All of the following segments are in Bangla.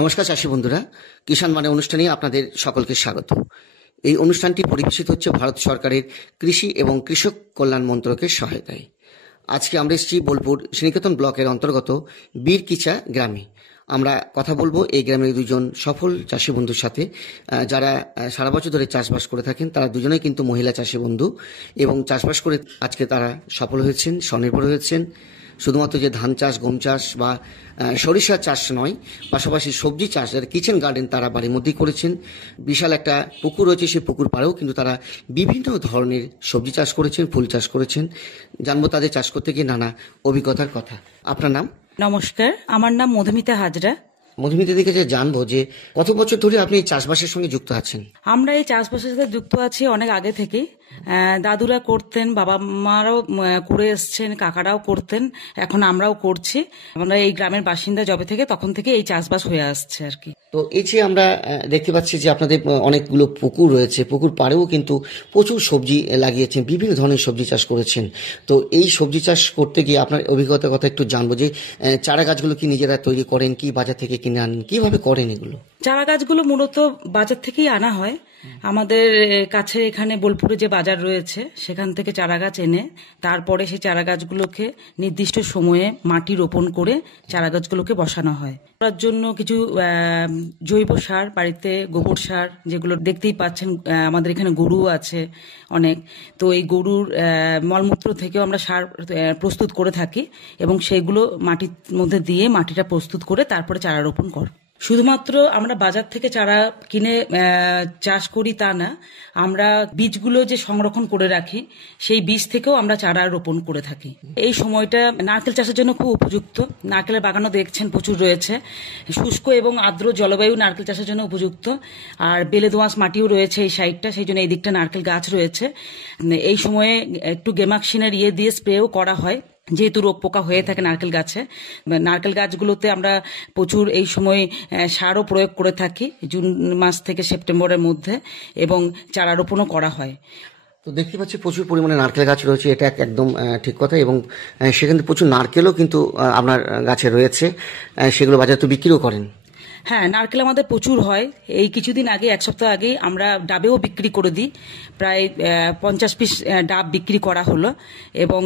নমস্কার চাষী বন্ধুরা, কিষাণ মানে অনুষ্ঠানে আপনাদের সকলকে স্বাগত। এই অনুষ্ঠানটি পরিবেশিত হচ্ছে ভারত সরকারের কৃষি এবং কৃষক কল্যাণ মন্ত্রকের সহায়তায়। আজকে আমরা এসেছি বোলপুর শ্রীনিকেতন ব্লকের অন্তর্গত বীরকিচা গ্রামে। আমরা কথা বলবো এই গ্রামের দুজন সফল চাষী বন্ধুর সাথে, যারা সারা বছর ধরে চাষবাস করে থাকেন। তারা দুজনেই কিন্তু মহিলা চাষী বন্ধু এবং চাষবাস করে আজকে তারা সফল হয়েছেন, স্বনির্ভর হয়েছেন। শুধুমাত্র যে ধান চাষ, গম চাষ বা সরিষা চাষ নয়, পাশাপাশি সবজি চাষ, যারা কিচেন গার্ডেন তারা বাড়ির মধ্যেই করেছেন। বিশাল একটা পুকুর রয়েছে, সেই পুকুর পাড়েও কিন্তু তারা বিভিন্ন ধরনের সবজি চাষ করেছেন, ফুল চাষ করেছেন। জানবো তাদের চাষ করতে গিয়ে নানা অভিজ্ঞতার কথা। আপনার নাম? নমস্কার, আমার নাম মধুমিতা হাজরা। মধুমিতা দিকে যে জানবো যে কত বছর ধরে আপনি এই চাষবাসের সঙ্গে যুক্ত আছেন? আমরা এই চাষবাসের সাথে যুক্ত আছি অনেক আগে থেকে। দাদুরা করতেন, বাবা মারাও করে এসছেন, কাকারাও করতেন, এখন আমরাও করছি। আমরা এই গ্রামের বাসিন্দা যবে থেকে তখন থেকে এই চাষবাস হয়ে আসছে আর কি। তো এই যে আমরা দেখতে পাচ্ছি যে আপনাদের অনেকগুলো পুকুর রয়েছে, পুকুর পাড়েও কিন্তু প্রচুর সবজি লাগিয়েছেন, বিভিন্ন ধরনের সবজি চাষ করেছেন। তো এই সবজি চাষ করতে গিয়ে আপনার অভিজ্ঞতার কথা একটু জানবো, যে চারা গাছগুলো কি নিজেরা তৈরি করেন, কি বাজার থেকে কিনে আনেন, কিভাবে করেন এগুলো? চারা গাছগুলো মূলত বাজার থেকেই আনা হয়। আমাদের কাছে এখানে বোলপুরে যে বাজার রয়েছে সেখান থেকে চারা গাছ এনে তারপরে সেই চারা গাছগুলোকে নির্দিষ্ট সময়ে মাটি রোপণ করে চারা গাছগুলোকে বসানো হয়। তার জন্য কিছু জৈব সার, বাড়িতে গোবর সার, যেগুলো দেখতেই পাচ্ছেন, আমাদের এখানে গরু আছে অনেক। তো এই গরুর মলমূত্র থেকেও আমরা সার প্রস্তুত করে থাকি এবং সেগুলো মাটির মধ্যে দিয়ে মাটিটা প্রস্তুত করে তারপরে চারা রোপণ করি। শুধুমাত্র আমরা বাজার থেকে চারা কিনে চাষ করি তা না, আমরা বীজগুলো যে সংরক্ষণ করে রাখি সেই বীজ থেকেও আমরা চারা রোপণ করে থাকি। এই সময়টা নারকেল চাষের জন্য খুব উপযুক্ত। নারকেলের বাগানও দেখছেন প্রচুর রয়েছে। শুষ্ক এবং আর্দ্র জলবায়ু নারকেল চাষের জন্য উপযুক্ত। আর বেলে দোআঁশ মাটিও রয়েছে এই সাইডটা, সেই জন্য এই দিকটা নারকেল গাছ রয়েছে। এই সময়ে একটু গেমাক্সিনের দিয়ে স্প্রেও করা হয়, যেহেতু রোগ পোকা হয়ে থাকে নারকেল গাছে। নারকেল গাছগুলোতে আমরা প্রচুর এই সময় সারও প্রয়োগ করে থাকি, জুন মাস থেকে সেপ্টেম্বরের মধ্যে, এবং চারা রোপণও করা হয়। তো দেখতে পাচ্ছি প্রচুর পরিমাণে নারকেল গাছ রয়েছে, এটা একদম ঠিক কথা। এবং সেখানে প্রচুর নারকেলও কিন্তু আপনার গাছে রয়েছে, সেগুলো বাজারে তো বিক্রিও করেন। হ্যাঁ, নারকেল আমাদের প্রচুর হয়। এই কিছুদিন আগে, এক সপ্তাহ আগে আমরা ডাবেও বিক্রি করে দিই। প্রায় 50 পিস ডাব বিক্রি করা হলো। এবং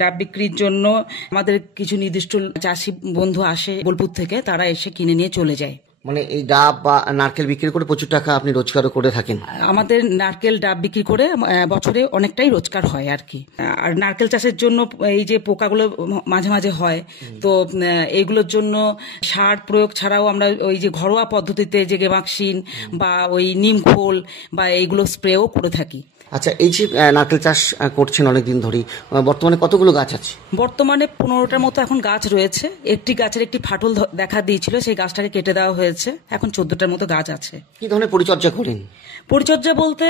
ডাব বিক্রির জন্য আমাদের কিছু নির্দিষ্ট চাষি বন্ধু আসে বোলপুর থেকে, তারা এসে কিনে নিয়ে চলে যায়। মানে এই ডাব বা নারকেল বিক্রি করে প্রচুর টাকা আপনি রোজগারও করে থাকেন? আমাদের নারকেল ডাব বিক্রি করে বছরে অনেকটাই রোজগার হয় আর কি। আর নারকেল চাষের জন্য এই যে পোকাগুলো মাঝে মাঝে হয়, তো এইগুলোর জন্য সার প্রয়োগ ছাড়াও আমরা ওই যে ঘরোয়া পদ্ধতিতে যে গেমাক্সিন বা ওই নিম খোল বা এইগুলো স্প্রেও করে থাকি। আচ্ছা, এই যে নারকেল চাষ করছেন অনেকদিন ধরেই, বর্তমানে কতগুলো গাছ আছে? বর্তমানে 15টার মতো এখন গাছ রয়েছে। একটি গাছের একটি ফাটল দেখা দিয়েছিল, সেই গাছটাকে কেটে দেওয়া হয়েছে। এখন 14টার মতো গাছ আছে। কি ধরনের পরিচর্যা করেন? পরিচর্যা বলতে,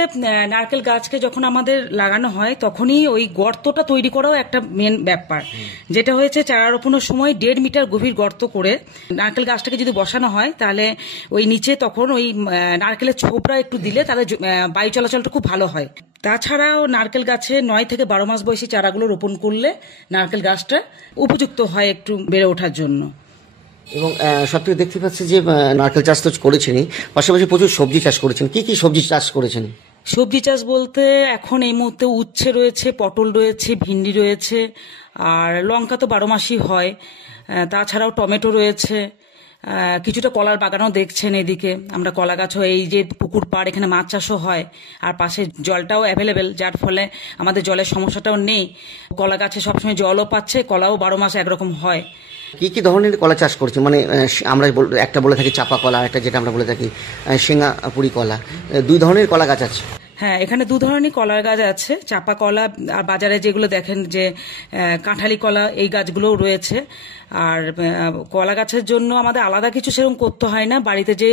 নারকেল গাছকে যখন আমাদের লাগানো হয় তখনই ওই গর্তটা তৈরি করাও একটা মেন ব্যাপার। যেটা হয়েছে, চারা রোপণের সময় 1.5 মিটার গভীর গর্ত করে নারকেল গাছটাকে যদি বসানো হয়, তাহলে ওই নিচে তখন ওই নারকেলের ছোবরা একটু দিলে তাহলে বায়ু চলাচলটা খুব ভালো হয়। তাছাড়াও নারকেল গাছে 9 থেকে 12 মাস বয়সী চারাগুলো রোপণ করলে নারকেল গাছটা উপযুক্ত হয় একটু বেড়ে ওঠার জন্য। এবং সবথেকে দেখতে পাচ্ছি যে নারকেল চাষ তো করেছেনই, পাশাপাশি প্রচুর সবজি চাষ করেছেন। কি কি সবজি চাষ করেছেন? সবজি চাষ বলতে এখন এই মুহূর্তে উচ্ছে রয়েছে, পটল রয়েছে, ভিন্ডি রয়েছে, আর লঙ্কা তো 12 মাসই হয়। তাছাড়াও টমেটো রয়েছে, কিছুটা কলার বাগানও দেখছেন এদিকে। আমরা কলা গাছও, এই যে পুকুর পাড়, এখানে মাছ চাষও হয়, আর পাশে জলটাও অ্যাভেলেবেল, যার ফলে আমাদের জলের সমস্যাটাও নেই। কলা গাছে সবসময় জলও পাচ্ছে, কলাও 12 মাস একরকম হয়। কি কি ধরনের কলা চাষ করছে? মানে আমরা একটা বলে থাকি চাপা কলা, একটা যেটা আমরা বলে থাকি সিঙ্গাপুরি কলা, 2 ধরনের কলা গাছ আছে। হ্যাঁ, এখানে 2 ধরনের কলার গাছ আছে, চাপা কলা আর বাজারে যেগুলো দেখেন যে কাঁঠালি কলা, এই গাছগুলোও রয়েছে। আর কলা গাছের জন্য আমাদের আলাদা কিছু সেরকম করতে হয় না। বাড়িতে যে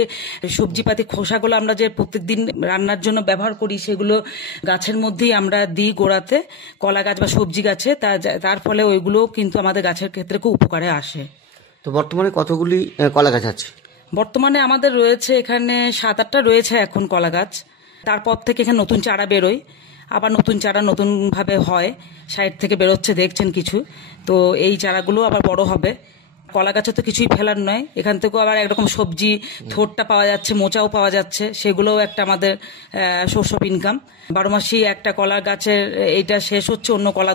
সবজিপাতি খোসাগুলো আমরা যে প্রত্যেকদিন রান্নার জন্য ব্যবহার করি, সেগুলো গাছের মধ্যেই আমরা দিই গোড়াতে, কলা গাছ বা সবজি গাছে। তার ফলে ওইগুলোও কিন্তু আমাদের গাছের ক্ষেত্রে খুব উপকারে আসে। তো বর্তমানে কতগুলি কলা গাছ আছে? বর্তমানে আমাদের রয়েছে এখানে 7-8টা রয়েছে এখন কলা গাছ। তারপর থেকে এখানে নতুন চারা বেরোয়, আবার নতুন চারা নতুনভাবে হয়, সাইড থেকে বেরোচ্ছে দেখছেন কিছু। তো এই চারাগুলো আবার বড় হবে, কলা গাছে তো কিছুই ফেলার নয়, এখান থেকেও আবার একরকম সবজি থোড়টা পাওয়া যাচ্ছে, মোচাও পাওয়া যাচ্ছে, সেগুলোও একটা আমাদের সোর্স অফ ইনকাম। 12 মাসই একটা কলা গাছের এইটা শেষ হচ্ছে, অন্য কলা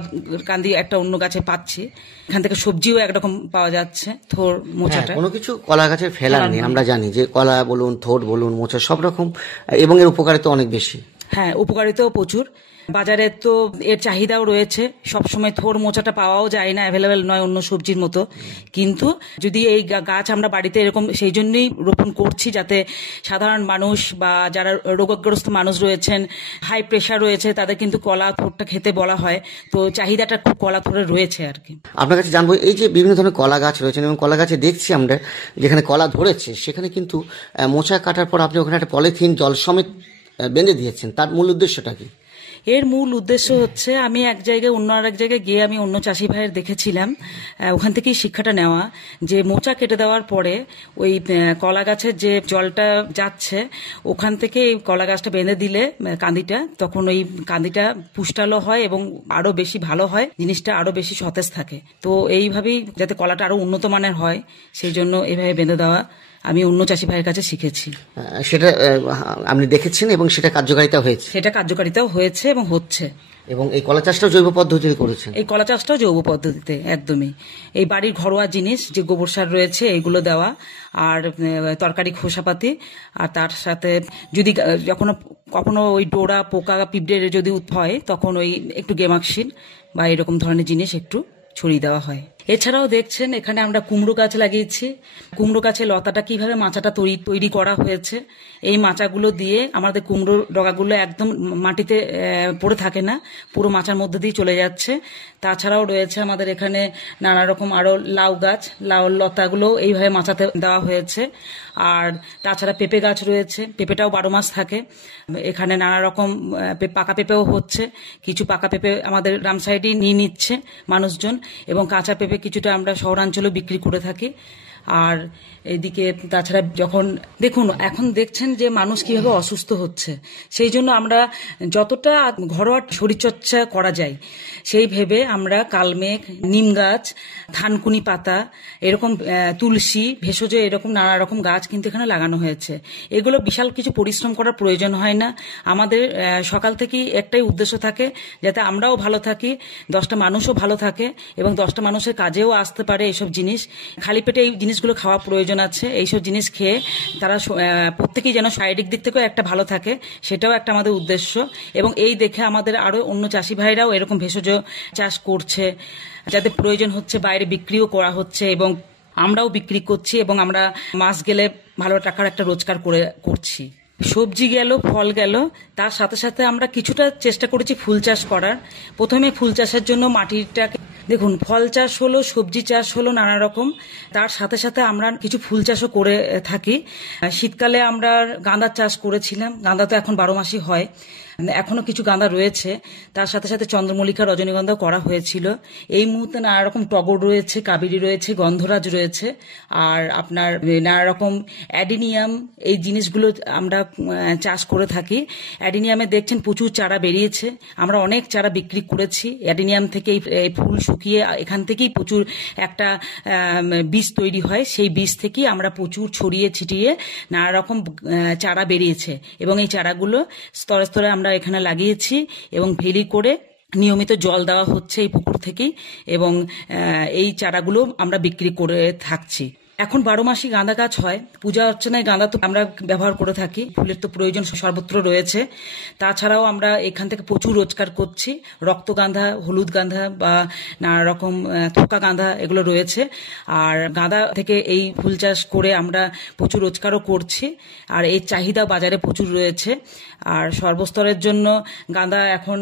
কান্দি একটা অন্য গাছে পাচ্ছি, এখান থেকে সবজিও একরকম পাওয়া যাচ্ছে, থোড় মোচাটা। কোনো কিছু কলা গাছের ফেলার নেই, আমরা জানি যে কলা বলুন, থোড় বলুন, মোচা সব রকম, এবং এর উপকারিতা অনেক বেশি। হ্যাঁ, উপকারিতাও প্রচুর। বাজারে তো এর চাহিদাও রয়েছে, সবসময় থোড় মোচাটা পাওয়াও যায় না, অ্যাভেলেবেল নয় অন্য সবজির মতো। কিন্তু যদি এই গাছ আমরা বাড়িতে এরকম সেই জন্যই রোপণ করছি, যাতে সাধারণ মানুষ বা যারা রোগগ্রস্ত মানুষ রয়েছেন, হাই প্রেশার রয়েছে, তাদের কিন্তু কলা থোড়টা খেতে বলা হয়, তো চাহিদাটা খুব কলা থোড়ের রয়েছে আর কি। আপনার কাছে জানবো, এই যে বিভিন্ন ধরনের কলা গাছ রয়েছে এবং কলা গাছে দেখছি আমরা যেখানে কলা ধরেছে সেখানে কিন্তু মোচা কাটার পর আপনি ওখানে একটা পলিথিন জল সমেত বেঁধে দিয়েছেন, তার মূল উদ্দেশ্যটা কি? এর মূল উদ্দেশ্য হচ্ছে, আমি এক জায়গায় অন্য আরেক জায়গায় গিয়ে আমি অন্য চাষি ভাইয়ের দেখেছিলাম, ওখান থেকেই শিক্ষাটা নেওয়া, যে মোচা কেটে দেওয়ার পরে ওই কলা গাছের যে জলটা যাচ্ছে ওখান থেকে এই কলা গাছটা বেঁধে দিলে কান্দিটা, তখন ওই কান্দিটা পুষ্টালো হয় এবং আরো বেশি ভালো হয়, জিনিসটা আরো বেশি সতেজ থাকে। তো এইভাবেই যাতে কলাটা আরো উন্নত মানের হয়, সেই জন্য এইভাবে বেঁধে দেওয়া আমি অন্য চাষি ভাইয়ের কাছে শিখেছি। সেটা আপনি দেখেছেন এবং সেটা কার্যকারিতা হয়েছে? সেটা কার্যকারিতাও হয়েছে এবং হচ্ছে। এবং এই কলা চাষটাও জৈব পদ্ধতিতে করেছেন? এই কলা চাষটাও জৈব পদ্ধতিতে, একদমই এই বাড়ির ঘরোয়া জিনিস যে গোবর সার রয়েছে এইগুলো দেওয়া, আর তরকারি খোসাপাতি, আর তার সাথে যদি কখনো ওই ডোরা পোকা পিঁপড়ে যদি হয় তখন ওই একটু গেমাক্সিন বা এরকম ধরনের জিনিস একটু ছড়িয়ে দেওয়া হয়। এছাড়াও দেখছেন এখানে আমরা কুমড়ো গাছ লাগিয়েছি। কুমড়ো গাছের লতাটা কিভাবে মাচাটা তৈরি করা হয়েছে, এই মাচাগুলো দিয়ে আমাদের কুমড়ো ডগাগুলো একদম মাটিতে পড়ে থাকে না, পুরো মাচার মধ্যে দিয়ে চলে যাচ্ছে। তাছাড়াও রয়েছে আমাদের এখানে নানা রকম আরো লাউ গাছ, লাউ লতাগুলো এইভাবে মাচাতে দেওয়া হয়েছে। আর তাছাড়া পেঁপে গাছ রয়েছে, পেঁপেটাও 12 মাস থাকে। এখানে নানা রকম পাকা পেঁপেও হচ্ছে, কিছু পাকা পেঁপে আমাদের গ্রাম সাইডেই নিয়ে নিচ্ছে মানুষজন, এবং কাঁচা পেঁপে কিছুটা আমরা শহরাঞ্চলেও বিক্রি করে থাকি। আর এদিকে তাছাড়া যখন দেখুন এখন দেখছেন যে মানুষ কিভাবে অসুস্থ হচ্ছে, সেই জন্য আমরা যতটা ঘরোয়া শরীরচর্চা করা যায় সেই ভেবে আমরা কালমেঘ, নিম গাছ, থানকুনি পাতা, এরকম তুলসী, ভেষজ এরকম নানা রকম গাছ কিন্তু এখানে লাগানো হয়েছে। এগুলো বিশাল কিছু পরিশ্রম করার প্রয়োজন হয় না। আমাদের সকাল থেকেই একটাই উদ্দেশ্য থাকে, যাতে আমরাও ভালো থাকি, 10টা মানুষও ভালো থাকে এবং 10টা মানুষের কাজেও আসতে পারে এইসব জিনিস। খালি পেটে এই জিনিসগুলো খাওয়া প্রয়োজন আছে, এইসব জিনিস খেয়ে তারা প্রত্যেকেই যেন শারীরিক দিক থেকেও একটা ভালো থাকে, সেটাও একটা আমাদের উদ্দেশ্য। এবং এই দেখে আমাদের আরো অন্য চাষি ভাইরাও এরকম ভেষজ চাষ করছে, যাতে প্রয়োজন হচ্ছে বাইরে বিক্রিও করা হচ্ছে এবং আমরাও বিক্রি করছি, এবং আমরা মাস গেলে ভালো টাকার একটা রোজগার করছি। সবজি গেল, ফল গেল, তার সাথে সাথে আমরা কিছুটা চেষ্টা করেছি ফুল চাষ করার। প্রথমে ফুল চাষের জন্য মাটিটাকে দেখুন, ফল চাষ হলো, সবজি চাষ হলো নানা রকম, তার সাথে সাথে আমরা কিছু ফুল চাষও করে থাকি। শীতকালে আমরা গাঁদার চাষ করেছিলাম, গাঁদা তো এখন 12 মাসই হয়, এখনো কিছু গাঁদা রয়েছে। তার সাথে সাথে চন্দ্রমল্লিকা, রজনীগন্ধা করা হয়েছিল। এই মুহূর্তে নানা রকম টগর রয়েছে, কাবেরী রয়েছে, গন্ধরাজ রয়েছে, আর আপনার নানা রকম অ্যাডিনিয়াম, এই জিনিসগুলো আমরা চাষ করে থাকি। অ্যাডিনিয়ামে দেখছেন প্রচুর চারা বেরিয়েছে, আমরা অনেক চারা বিক্রি করেছি। অ্যাডিনিয়াম থেকে এই ফুল শুকিয়ে এখান থেকেই প্রচুর একটা বীজ তৈরি হয়, সেই বীজ থেকেই আমরা প্রচুর ছড়িয়ে ছিটিয়ে নানা রকম চারা বেরিয়েছে, এবং এই চারাগুলো স্তরে স্তরে আমরা এখানে লাগিয়েছি এবং ভেলি করে নিয়মিত জল দেওয়া হচ্ছে এই পুকুর থেকেই, এবং এই চারাগুলো আমরা বিক্রি করে থাকছি। এখন 12 মাসই গাঁদা গাছ হয়, পূজা অর্চনায় গাঁদা তো আমরা ব্যবহার করে থাকি, ফুলের তো প্রয়োজন সর্বত্র রয়েছে। তাছাড়াও আমরা এখান থেকে প্রচুর রোজগার করছি, রক্তগাঁধা, হলুদ গাঁধা বা নানা রকম থোকা গাঁধা এগুলো রয়েছে। আর গাঁদা থেকে এই ফুল চাষ করে আমরা প্রচুর রোজগারও করছি, আর এই চাহিদা বাজারে প্রচুর রয়েছে। আর সর্বস্তরের জন্য গাঁদা এখন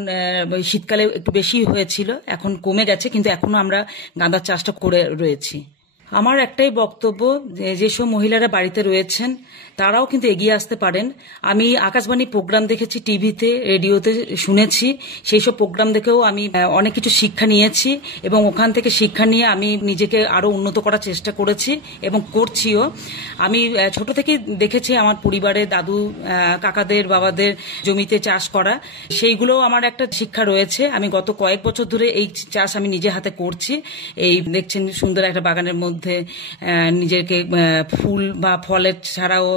শীতকালে একটু বেশি হয়েছিল, এখন কমে গেছে, কিন্তু এখনো আমরা গাঁদার চাষটা করে রয়েছি। আমার একটাই বক্তব্য, যেসব মহিলারা বাড়িতে রয়েছেন তারাও কিন্তু এগিয়ে আসতে পারেন। আমি আকাশবাণী প্রোগ্রাম দেখেছি, টিভিতে, রেডিওতে শুনেছি, সেই সব প্রোগ্রাম দেখেও আমি অনেক কিছু শিক্ষা নিয়েছি, এবং ওখান থেকে শিক্ষা নিয়ে আমি নিজেকে আরো উন্নত করার চেষ্টা করেছি এবং করছিও। আমি ছোট থেকেই দেখেছি আমার পরিবারে দাদু, কাকাদের, বাবাদের জমিতে চাষ করা, সেইগুলোও আমার একটা শিক্ষা রয়েছে। আমি গত কয়েক বছর ধরে এই চাষ আমি নিজে হাতে করছি। এই দেখছেন সুন্দর একটা বাগানের মধ্যে মধ্যে নিজেকে ফুল বা ফলের ছাড়াও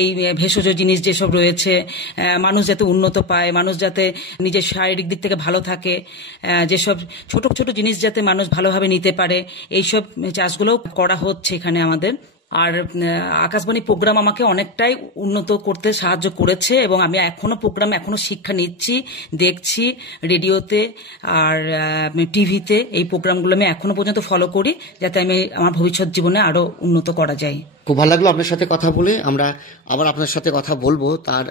এই ভেষজ জিনিস যেসব রয়েছে, মানুষ যাতে উন্নত পায়, মানুষ যাতে নিজের শারীরিক দিক থেকে ভালো থাকে, যেসব ছোট ছোট জিনিস যাতে মানুষ ভালোভাবে নিতে পারে, এইসব চাষগুলোও করা হচ্ছে এখানে আমাদের। আর আকাশবাণী প্রোগ্রাম আমাকে অনেকটাই উন্নত করতে সাহায্য করেছে, এবং আমি এখনো শিক্ষা নিচ্ছি, দেখছি রেডিওতে আর টিভিতে। এই প্রোগ্রামগুলো আমি এখনো পর্যন্ত ফলো করি, যাতে আমি আমার ভবিষ্যৎ জীবনে আরো উন্নত করা যায়। খুব ভালো লাগলো আপনার সাথে কথা বলে। আমরা আবার আপনার সাথে কথা বলবো, তার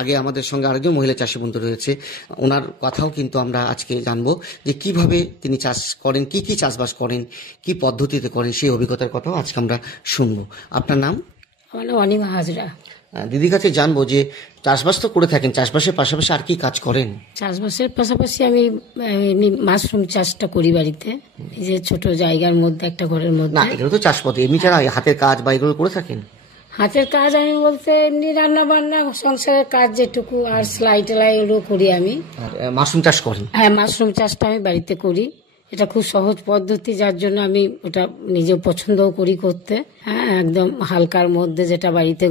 আগে আমাদের সঙ্গে আরেকজন মহিলা চাষি বন্ধু রয়েছে, ওনার কথাও কিন্তু আমরা আজকে জানবো যে কিভাবে তিনি চাষ করেন, কি কি চাষবাস করেন, কি পদ্ধতিতে করেন, সেই অভিজ্ঞতার কথাও আজকে আমরা শুনবো। আপনার নাম? আমার নাম অনিমা হাজরা। দিদির কাছে জানবো যে চাষবাস তো করে থাকেন, চাষবাসের পাশাপাশি আর কি কাজ করেন? চাষবাসের পাশাপাশি আমি মাশরুম চাষটা করি বাড়িতে, এই যে ছোট জায়গার মধ্যে একটা ঘরের না, মধ্যে। এগুলো তো চাষ পদ্ধতি, এমনি ছাড়া হাতের কাজ বা এগুলো করে থাকেন? হাতের কাজ আমি বলতে এমনি রান্না বান্না, সংসারের কাজ যেটুকু, আর সেলাই টেলাই এগুলো করি আমি। আর মাশরুম চাষ করেন? হ্যাঁ, মাশরুম চাষটা আমি বাড়িতে করি। এটা খুব সহজ পদ্ধতি, যার জন্য আমি ওটা নিজে পছন্দও করি করতে। হ্যাঁ, একদম হালকার মধ্যে, যেটা বাড়িতে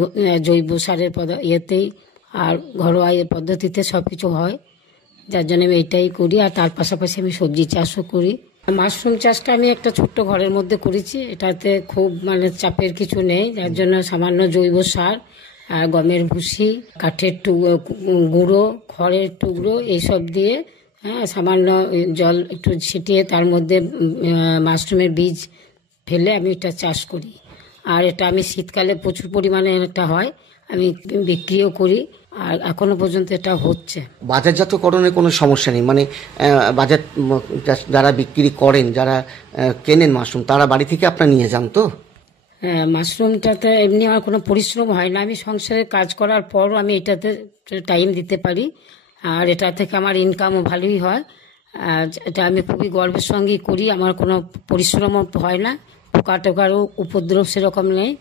জৈব সারের ইয়েতেই আর ঘরোয়া পদ্ধতিতে সবকিছু হয়, যার জন্য আমি এটাই করি। আর তার পাশাপাশি আমি সবজি চাষও করি। মাশরুম চাষটা আমি একটা ছোট্ট ঘরের মধ্যে করেছি, এটাতে খুব চাপের কিছু নেই, যার জন্য সামান্য জৈব সার আর গমের ভুসি, কাঠের গুঁড়ো, খড়ের টুকরো এইসব দিয়ে, হ্যাঁ, সামান্য জল একটু ছিটিয়ে তার মধ্যে মাশরুমের বীজ ফেলে আমি এটা চাষ করি। আর এটা আমি শীতকালে প্রচুর পরিমাণে এটা হয়, আমি বিক্রিও করি, আর এখনো পর্যন্ত এটা হচ্ছে। বাজারজাতকরণের কোনো সমস্যা নেই? মানে বাজার যারা বিক্রি করেন, যারা কেনেন মাশরুম, তারা বাড়ি থেকে আপনার নিয়ে যান তো? হ্যাঁ, মাশরুমটাতে এমনি আমার কোনো পরিশ্রম হয় না, আমি সংসারে কাজ করার পরও আমি এটাতে টাইম দিতে পারি, আর এটা থেকে আমার ইনকামও ভালোই হয়। এটা আমি খুবই গর্বের সঙ্গেই করি, আমার কোনো পরিশ্রমও হয় না, পোকা টোকারও উপদ্রব সেরকম নেই।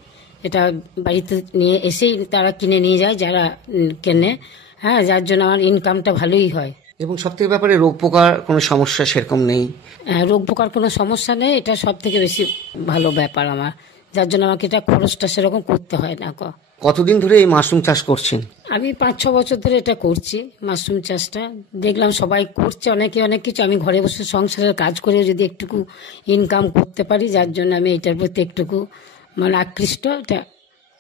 এটা বাড়িতে নিয়ে এসেই তারা কিনে নিয়ে যায় যারা কেনে, হ্যাঁ, যার জন্য আমার ইনকামটা ভালোই হয়। এবং সব থেকে ব্যাপারে রোগ পোকার কোনো সমস্যা সেরকম নেই? রোগ পোকার কোনো সমস্যা নেই, এটা সব থেকে বেশি ভালো ব্যাপার আমার, যার জন্য আমাকে এটা খরচটা সেরকম করতে হয় না। কতদিন ধরে এই মাশরুম চাষ করছেন? আমি 5-6 বছর ধরে এটা করছি, মাশরুম চাষটা। দেখলাম সবাই করছে, অনেকে অনেক কিছু, আমি ঘরে বসে সংসারের কাজ করে যদি একটুকু ইনকাম করতে পারি, যার জন্য আমি এটার প্রতি একটুকু আকৃষ্ট। এটা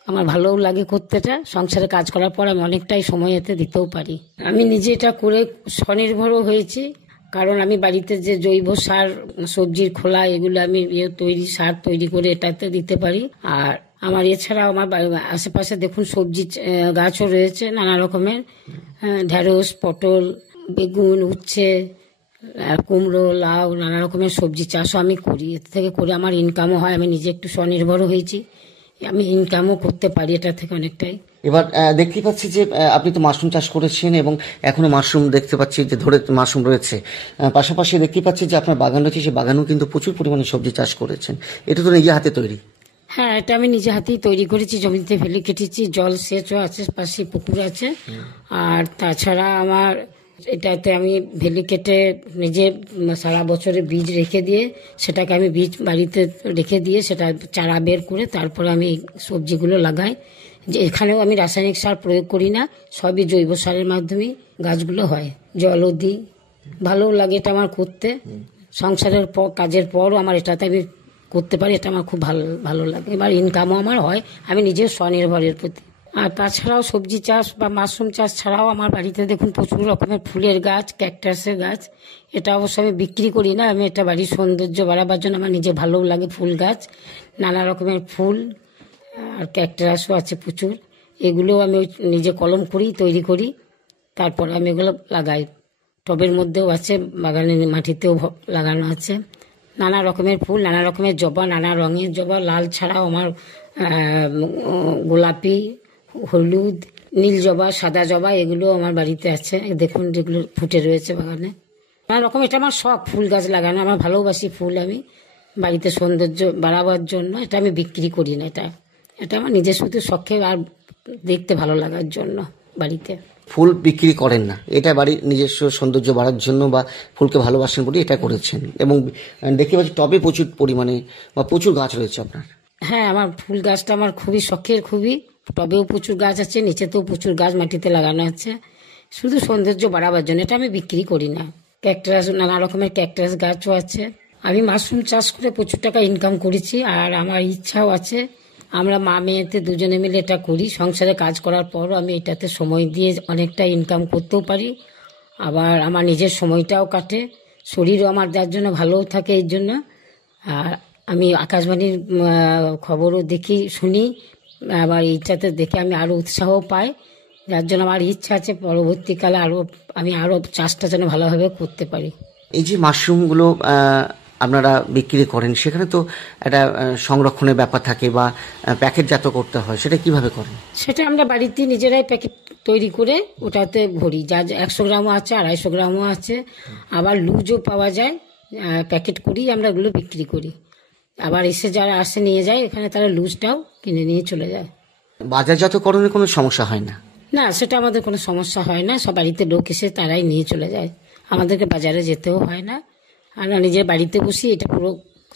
আমার ভালোও লাগে করতে, এটা সংসারে কাজ করার পর আমি অনেকটাই সময় এতে দিতেও পারি। আমি নিজে এটা করে স্বনির্ভরও হয়েছি, কারণ আমি বাড়িতে যে জৈব সার, সবজির খোলা, এগুলো আমি সার তৈরি করে এটাতে দিতে পারি। আর আমার এছাড়াও আমার আশেপাশে দেখুন সবজি গাছও রয়েছে নানা রকমের, ঢেঁড়স, পটল, বেগুন, উচ্ছে, কুমড়ো, লাউ, নানা রকমের সবজি চাষও আমি করি। এতে থেকে করে আমার ইনকামও হয়, আমি নিজে একটু স্বনির্ভরও হয়েছি, আমি ইনকামও করতে পারি এটা থেকে অনেকটাই। এবার দেখতে পাচ্ছি যে আপনি তো মাশরুম চাষ করেছেন, এবং এখনো মাশরুম দেখতে পাচ্ছি যে ধরে মাশরুম রয়েছে, পাশাপাশি দেখতে পাচ্ছি যে আপনার বাগান রয়েছে, সেই বাগানেও কিন্তু প্রচুর পরিমাণে সবজি চাষ করেছেন। এটা তো নিজে হাতে তৈরি? হ্যাঁ, এটা আমি নিজে হাতেই তৈরি করেছি, জমিতে ফেলে কেটেছি, জল সেচও আছে, পাশে পুকুর আছে। আর তাছাড়া আমার এটাতে আমি ভেলি কেটে নিজে সারা বছরে বীজ রেখে দিয়ে, সেটাকে আমি বীজ বাড়িতে রেখে দিয়ে সেটা চারা বের করে তারপরে আমি সবজিগুলো লাগাই। যে এখানেও আমি রাসায়নিক সার প্রয়োগ করি না, সবই জৈব সারের মাধ্যমেই গাছগুলো হয়। জলও দিই, ভালোও লাগে এটা আমার করতে। সংসারের কাজের পরও আমার এটাতে আমি করতে পারি, এটা আমার খুব ভালো লাগে। এবার ইনকামও আমার হয়, আমি নিজের স্বনির্ভরের প্রতি। আর তাছাড়াও সবজি চাষ বা মাশরুম চাষ ছাড়াও আমার বাড়িতে দেখুন প্রচুর রকমের ফুলের গাছ, ক্যাকটাসের গাছ। এটা অবশ্য আমি বিক্রি করি না, আমি এটা বাড়ির সৌন্দর্য বাড়াবার জন্য, আমার নিজে ভালোও লাগে ফুল গাছ, নানা রকমের ফুল আর ক্যাকটাসও আছে প্রচুর। এগুলোও আমি নিজে কলম করি, তৈরি করি, তারপর আমি এগুলো লাগাই। টবের মধ্যেও আছে, বাগানের মাটিতেও লাগানো আছে। নানা রকমের ফুল, নানা রকমের জবা, নানা রঙের জবা, লাল ছাড়াও আমার গোলাপি, হলুদ, নীল জবা, সাদা জবা, এগুলো আমার বাড়িতে আছে। দেখুন যেগুলো ফুটে রয়েছে বাগানে, নানা রকম। এটা আমার শখ, ফুল গাছ লাগানো, আমার ভালোবাসি ফুল। আমি বাড়িতে সৌন্দর্য বাড়াবার জন্য, এটা আমি বিক্রি করি না, এটা আমার নিজের শুধু শখে আর দেখতে ভালো লাগার জন্য বাড়িতে। ফুল বিক্রি করেন না, এটা বাড়ির নিজস্ব সৌন্দর্য বাড়ার জন্য বা ফুলকে ভালোবাসেন বলে এটা করেছেন। এবং দেখতে পাচ্ছি টবে প্রচুর পরিমাণে বা প্রচুর গাছ রয়েছে আপনার। হ্যাঁ, আমার ফুল গাছটা আমার খুবই শখের, খুবই। টবেও প্রচুর গাছ আছে, নিচেতেও প্রচুর গাছ মাটিতে লাগানো আছে, শুধু সৌন্দর্য বাড়াবার জন্য। এটা আমি বিক্রি করি না। ক্যাকটাস, নানা রকমের ক্যাকটাস গাছও আছে। আমি মাশরুম চাষ করে প্রচুর টাকা ইনকাম করেছি, আর আমার ইচ্ছাও আছে। আমরা মা মেয়েতে দুজনে মিলে এটা করি। সংসারে কাজ করার পরও আমি এটাতে সময় দিয়ে অনেকটা ইনকাম করতেও পারি, আবার আমার নিজের সময়টাও কাটে, শরীরও আমার যার জন্য ভালোও থাকে এই জন্য। আর আমি আকাশবাণীর খবরও দেখি, শুনি, আবার এইটাতে দেখে আমি আরও উৎসাহ পাই, যার জন্য আমার ইচ্ছা আছে পরবর্তীকালে আমি আরও চাষটা যেন ভালোভাবে করতে পারি। এই যে মাশরুমগুলো আপনারা বিক্রি করেন, সেখানে তো একটা সংরক্ষণের ব্যাপার থাকে বা প্যাকেটজাত করতে হয়, সেটা কিভাবে করেন? সেটা আমরা বাড়িতে নিজেরাই প্যাকেট তৈরি করে ওটাতে ভরি। যা 100 গ্রামও আছে, 250 গ্রামও আছে, আবার লুজও পাওয়া যায়। প্যাকেট করি আমরা, ওগুলো বিক্রি করি। আবার এসে যারা আসে নিয়ে যায়, এখানে তারা লুজটাও কিনে নিয়ে চলে যায়। বাজারজাতকরণের কোনো সমস্যা হয় না? না, সেটা আমাদের কোনো সমস্যা হয় না। সব বাড়িতে লোক এসে তারাই নিয়ে চলে যায়, আমাদেরকে বাজারে যেতেও হয় না। আমরা নিজের বাড়িতে বসে এটা পুরো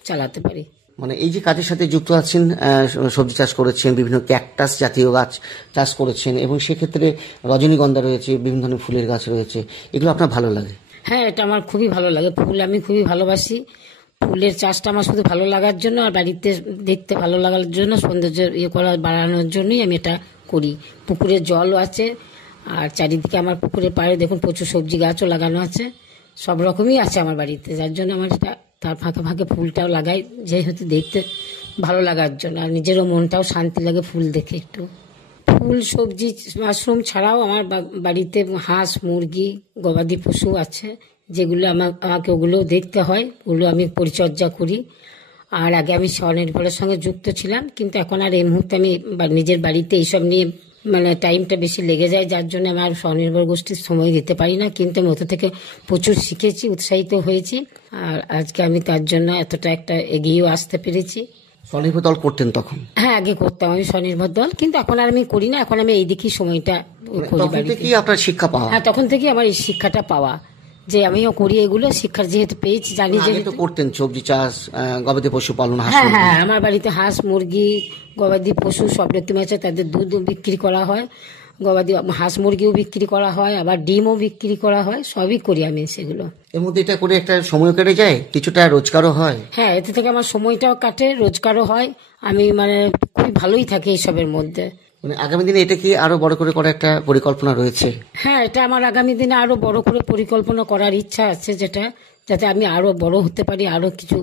চালাতে পারি। মানে এই যে কাজের সাথে যুক্ত আছেন, সবজি চাষ করেছেন, বিভিন্ন ক্যাকটাস জাতীয় গাছ চাষ করেছেন, এবং সেক্ষেত্রে রজনীগন্ধা রয়েছে, বিভিন্ন ধরনের ফুলের গাছ রয়েছে, এগুলো আপনার ভালো লাগে? হ্যাঁ, এটা আমার খুবই ভালো লাগে। ফুল আমি খুবই ভালোবাসি। ফুলের চাষটা আমার শুধু ভালো লাগার জন্য, আর বাড়িতে দেখতে ভালো লাগার জন্য, সৌন্দর্য বাড়ানোর জন্যই আমি এটা করি। পুকুরে জলও আছে, আর চারিদিকে আমার পুকুরের পাড়ে দেখুন প্রচুর সবজি গাছও লাগানো আছে। সব রকমই আছে আমার বাড়িতে, যার জন্য আমার এটা, তার ফাঁকে ফাঁকে ফুলটাও লাগাই, যেহেতু দেখতে ভালো লাগার জন্য, আর নিজেরও মনটাও শান্তি লাগে ফুল দেখে একটু। ফুল, সবজি, মাশরুম ছাড়াও আমার বাড়িতে হাঁস, মুরগি, গবাদি পশু আছে, যেগুলো আমাকে ওগুলোও দেখতে হয়, ওগুলো আমি পরিচর্যা করি। আর আগে আমি স্বনির্ভরের সঙ্গে যুক্ত ছিলাম, কিন্তু এখন আর এই মুহূর্তে আমি নিজের বাড়িতে এইসব নিয়ে টাইমটা বেশি লেগে যায়, যার জন্য আমার স্বনির্ভর গোষ্ঠীর সময় দিতে পারি না। কিন্তু আমি ওতে থেকে প্রচুর শিখেছি, উৎসাহিত হয়েছি, আর আজকে আমি তার জন্য এতটা একটা এগিয়েও আসতে পেরেছি। স্বনির্ভর দল করতেন তখন? হ্যাঁ, আগে করতাম আমি স্বনির্ভর দল, কিন্তু এখন আর আমি করি না। এখন আমি এই দিকেই সময়টা করি তখন বাড়িতে। থেকেই আপনার শিক্ষা পাওয়া? হ্যাঁ, তখন থেকে আমার এই শিক্ষাটা পাওয়া, যে আমিও করি এগুলো, শিক্ষার যেহেতু পেয়েছি, জানি যে আগে তো করতেন সবজি চাষ, গবাদি পশু পালন, হাঁস হ্যাঁ মুরগি। হ্যাঁ, আমার বাড়িতে হাঁস, মুরগি, গবাদি পশু সব রকম আছে। তাদের দুধও বিক্রি করা হয়, গবাদি হাঁস মুরগিও বিক্রি করা হয়, আবার ডিমও বিক্রি করা হয়, সবই করি আমি সেগুলো। এর মধ্যে এটা করে একটা সময় কেটে যায়, কিছুটা রোজগারও হয়। হ্যাঁ, এতে থেকে আমার সময়টাও কাটে, রোজগারও হয়। আমি খুবই ভালোই থাকি এইসবের মধ্যে। মানে আগামী দিনে এটা কি আরো বড় করে করার একটা পরিকল্পনা রয়েছে? হ্যাঁ, এটা আমার আগামী দিনে আরো বড় করে পরিকল্পনা করার ইচ্ছা আছে, যেটা যাতে আমি আরো বড় হতে পারি, আরো কিছু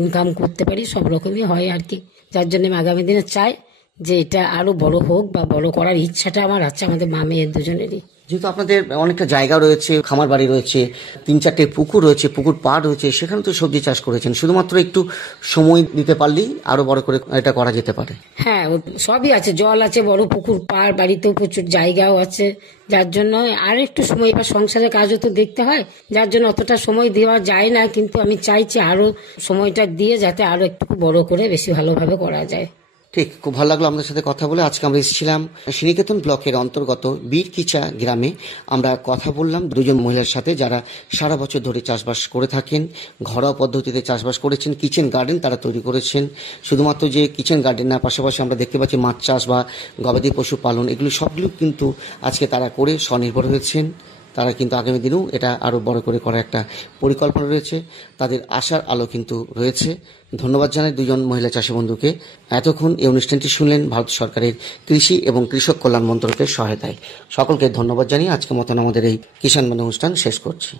ইনকাম করতে পারি, সব রকমই হয় আর কি। যার জন্য আমি আগামী দিনে চাই যে এটা আরো বড় হোক, বা বড় করার ইচ্ছাটা আমার আছে, আমাদের মা মেয়ের দুজনেরই। যেহেতু আপনাদের অনেকটা জায়গা রয়েছে, খামার বাড়ি রয়েছে, 3-4টে পুকুর রয়েছে, পুকুর পাড় রয়েছে, সেখানে তো সবজি চাষ করেছেন, শুধুমাত্র একটু সময় দিতে পারলেই আরো বড় করে এটা করা যেতে পারে। হ্যাঁ, সবই আছে, জল আছে, বড় পুকুর পাড়, বাড়িতেও প্রচুর জায়গাও আছে, যার জন্য আর একটু সময়, বা সংসারের কাজও তো দেখতে হয়, যার জন্য অতটা সময় দেওয়া যায় না। কিন্তু আমি চাইছি আরো সময়টা দিয়ে যাতে আরো একটু বড় করে বেশি ভালোভাবে করা যায়। ঠিক, খুব ভালো লাগলো আপনাদের সাথে কথা বলে। আজকে আমরা এসেছিলাম শ্রীনিকেতন ব্লকের অন্তর্গত বীরকিচা গ্রামে। আমরা কথা বললাম দুজন মহিলার সাথে, যারা সারা বছর ধরে চাষবাস করে থাকেন, ঘরোয়া পদ্ধতিতে চাষবাস করেছেন, কিচেন গার্ডেন তারা তৈরি করেছেন। শুধুমাত্র যে কিচেন গার্ডেন না, পাশাপাশি আমরা দেখতে পাচ্ছি মাছ চাষ বা গবাদি পশু পালন, এগুলো সবগুলো কিন্তু আজকে তারা করে স্বনির্ভর হয়েছেন। তারা কিন্তু আগামী দিনেও এটা আরো বড় করে করার একটা পরিকল্পনা রয়েছে, তাদের আশার আলো কিন্তু রয়েছে। ধন্যবাদ জানাই দুজন মহিলা চাষী বন্ধুকে। এতক্ষণ এই অনুষ্ঠানটি শুনলেন ভারত সরকারের কৃষি এবং কৃষক কল্যাণ মন্ত্রকের সহায়তায়। সকলকে ধন্যবাদ জানিয়ে আজকের মতন আমাদের এই কিষাণ বান্ধব অনুষ্ঠান শেষ করছি।